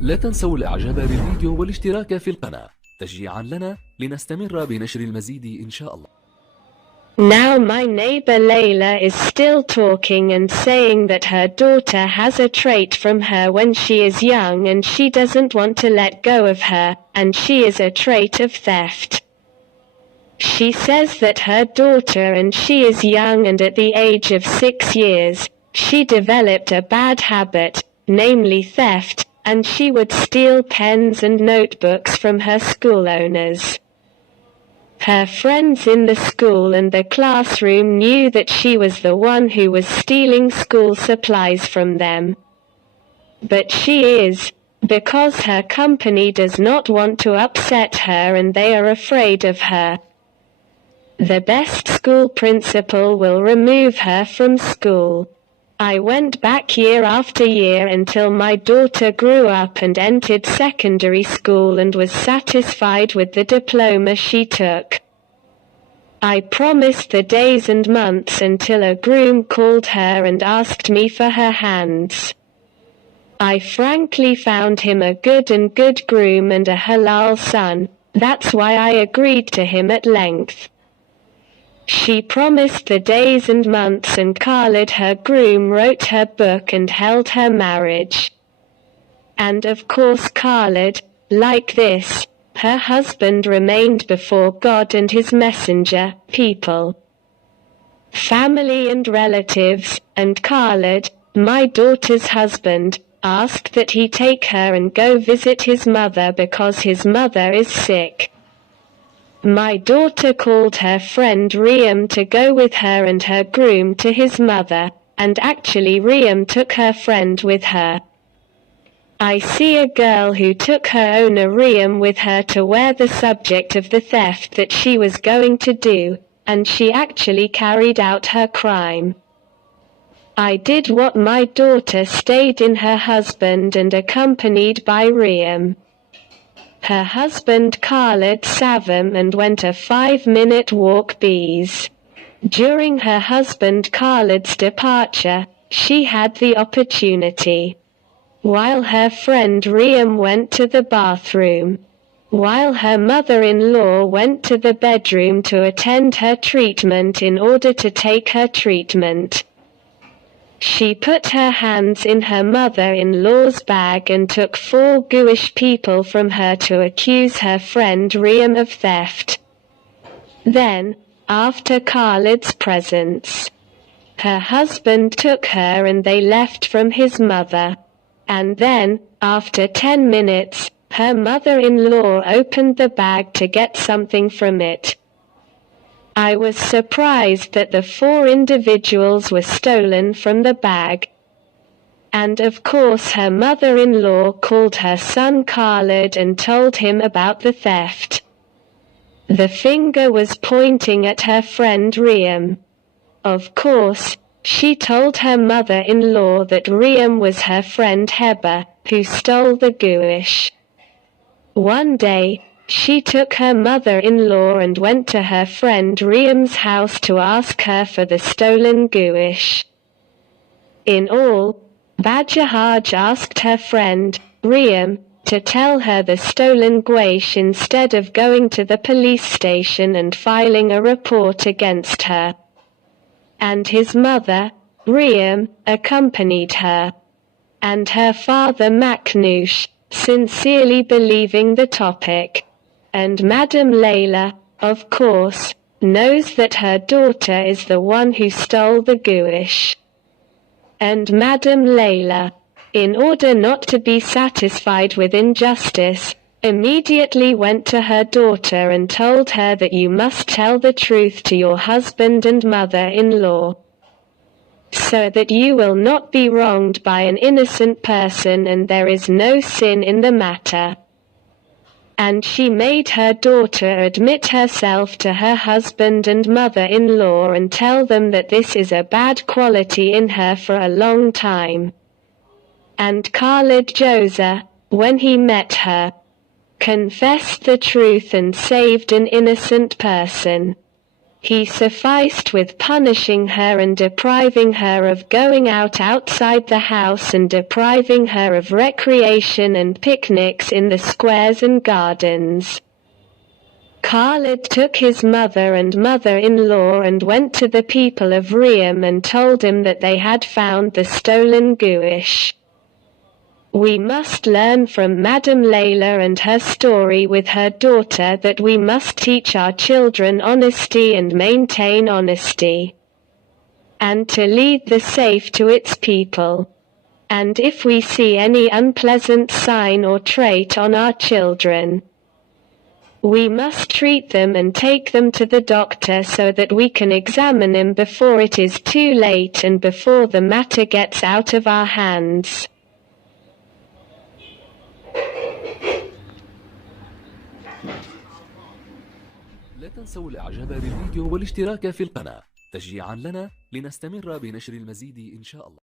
لا تنسوا الإعجاب بالفيديو والاشتراك في القناة تشجيعا لنا لنستمر بنشر المزيد إن شاء الله. Now my neighbor Layla is still talking and saying that her daughter has a trait from her when she is young and she doesn't want to let go of her, and she is a trait of theft. She says that her daughter and she is young and at the age of 6 years, she developed a bad habit, namely theft, and she would steal pens and notebooks from her school owners. Her friends in the school and the classroom knew that she was the one who was stealing school supplies from them. But she is, because her company does not want to upset her and they are afraid of her. The best school principal will remove her from school. I went back year after year until my daughter grew up and entered secondary school and was satisfied with the diploma she took. I promised the days and months until a groom called her and asked me for her hands. I frankly found him a good groom and a halal son, that's why I agreed to him at length. She promised the days and months and Khalid, her groom, wrote her book and held her marriage. And of course Khalid, like this, her husband remained before God and his messenger, people, family and relatives, and Khalid, my daughter's husband, asked that he take her and go visit his mother because his mother is sick. My daughter called her friend Riyam to go with her and her groom to his mother, and actually Riyam took her friend with her. I see a girl who took her owner Riyam with her to wear the subject of the theft that she was going to do, and she actually carried out her crime. I did what my daughter stayed in her husband and accompanied by Riyam. Her husband Khalid Savam and went a 5-minute walk bees. During her husband Khalid's departure, she had the opportunity. While her friend Riyam went to the bathroom. While her mother-in-law went to the bedroom to attend her treatment in order to take her treatment. She put her hands in her mother-in-law's bag and took 4 Jewish people from her to accuse her friend Riyam of theft. Then, after Khalid's presence, her husband took her and they left from his mother. And then, after 10 minutes, her mother-in-law opened the bag to get something from it. I was surprised that the 4 individuals were stolen from the bag. And of course her mother-in-law called her son Khalid and told him about the theft. The finger was pointing at her friend Riyam. Of course, she told her mother-in-law that Riyam was her friend Heba, who stole the Jewish. One day, she took her mother-in-law and went to her friend Riyam's house to ask her for the stolen Jewish. In all, Bajahaj asked her friend, Riyam, to tell her the stolen Gwash instead of going to the police station and filing a report against her. And his mother, Riyam, accompanied her. And her father Maknoush, sincerely believing the topic. And Madame Layla, of course, knows that her daughter is the one who stole the Jewish. And Madame Layla, in order not to be satisfied with injustice, immediately went to her daughter and told her that you must tell the truth to your husband and mother-in-law, so that you will not be wronged by an innocent person and there is no sin in the matter. And she made her daughter admit herself to her husband and mother-in-law and tell them that this is a bad quality in her for a long time. And Khalid Joza, when he met her, confessed the truth and saved an innocent person. He sufficed with punishing her and depriving her of going out outside the house and depriving her of recreation and picnics in the squares and gardens. Khalid took his mother and mother-in-law and went to the people of Riyam and told them that they had found the stolen Guish. We must learn from Madam Layla and her story with her daughter that we must teach our children honesty and maintain honesty, and to lead the safe to its people. And if we see any unpleasant sign or trait on our children, we must treat them and take them to the doctor so that we can examine them before it is too late and before the matter gets out of our hands. لا تنسوا الاعجاب بالفيديو والاشتراك في القناة تشجيعا لنا لنستمر بنشر المزيد إن شاء الله.